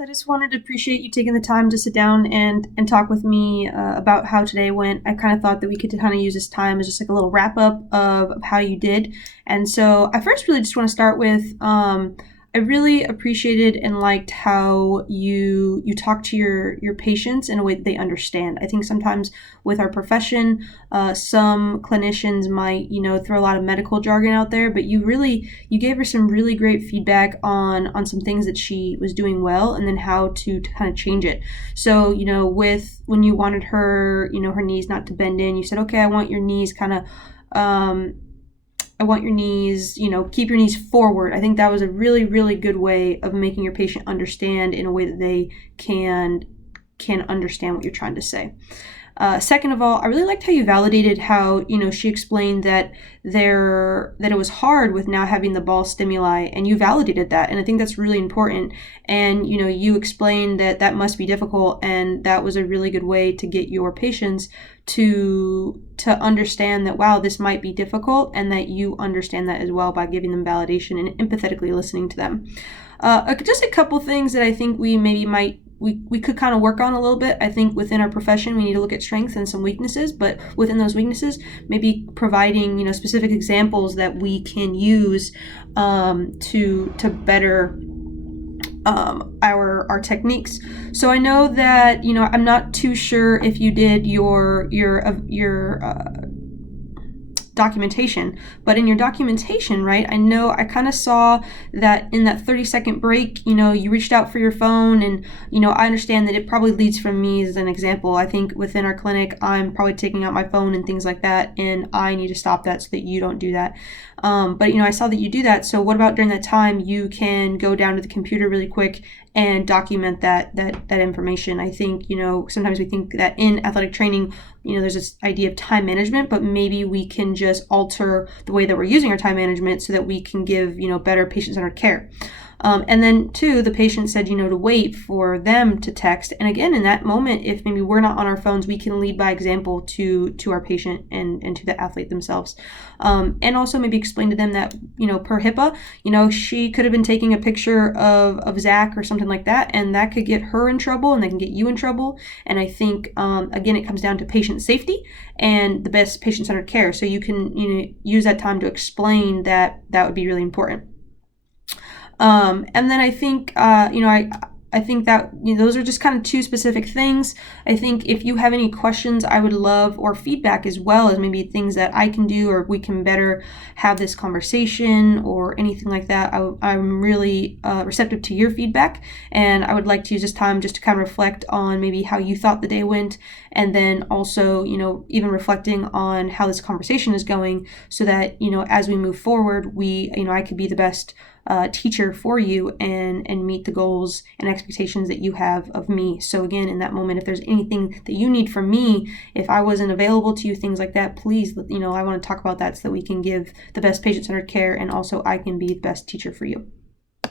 I just wanted to appreciate you taking the time to sit down and talk with me about how today went. I kind of thought that we could kind of use this time as just like a little wrap up of how you did. And so I first really just want to start with I really appreciated and liked how you talk to your patients in a way that they understand. I think sometimes with our profession, some clinicians might throw a lot of medical jargon out there, but you gave her some really great feedback on some things that she was doing well, and then how to kind of change it. So with when you wanted her her knees not to bend in, you said, okay, I want your knees kind of I want your knees, keep your knees forward. I think that was a really, really good way of making your patient understand in a way that they can understand what you're trying to say. Second of all, I really liked how you validated how, she explained that it was hard with now having the ball stimuli, and you validated that. And I think that's really important. And, you explained that must be difficult, and that was a really good way to get your patients to understand that, wow, this might be difficult, and that you understand that as well by giving them validation and empathetically listening to them. Just a couple things that I think we could kind of work on a little bit. I think within our profession, we need to look at strengths and some weaknesses, but within those weaknesses, maybe providing, specific examples that we can use to better our techniques. So I know that, I'm not too sure if you did your documentation, but in your documentation, right, I know I kind of saw that in that 30-second break, you reached out for your phone, and I understand that it probably leads from me as an example. I think within our clinic, I'm probably taking out my phone and things like that, and I need to stop that so that you don't do that. But I saw that you do that. So what about during that time you can go down to the computer really quick and document that information? I think sometimes we think that in athletic training, there's this idea of time management, but maybe we can just alter the way that we're using our time management so that we can give better patient-centered care. And then two, the patient said, to wait for them to text. And again, in that moment, if maybe we're not on our phones, we can lead by example to our patient and to the athlete themselves. And also maybe explain to them that, per HIPAA, she could have been taking a picture of Zach or something like that, and that could get her in trouble, and they can get you in trouble. And I think, again, it comes down to patient safety and the best patient-centered care. So you can, use that time to explain that would be really important. And then I think, I think that those are just kind of two specific things. I think if you have any questions, I would love, or feedback as well, as maybe things that I can do, or we can better have this conversation or anything like that. I'm really receptive to your feedback, and I would like to use this time just to kind of reflect on maybe how you thought the day went, and then also, even reflecting on how this conversation is going, so that, as we move forward, I could be the best teacher for you and meet the goals and expectations that you have of me. So again, in that moment, if there's anything that you need from me, if I wasn't available to you, things like that, please, I want to talk about that so that we can give the best patient-centered care, and also I can be the best teacher for you.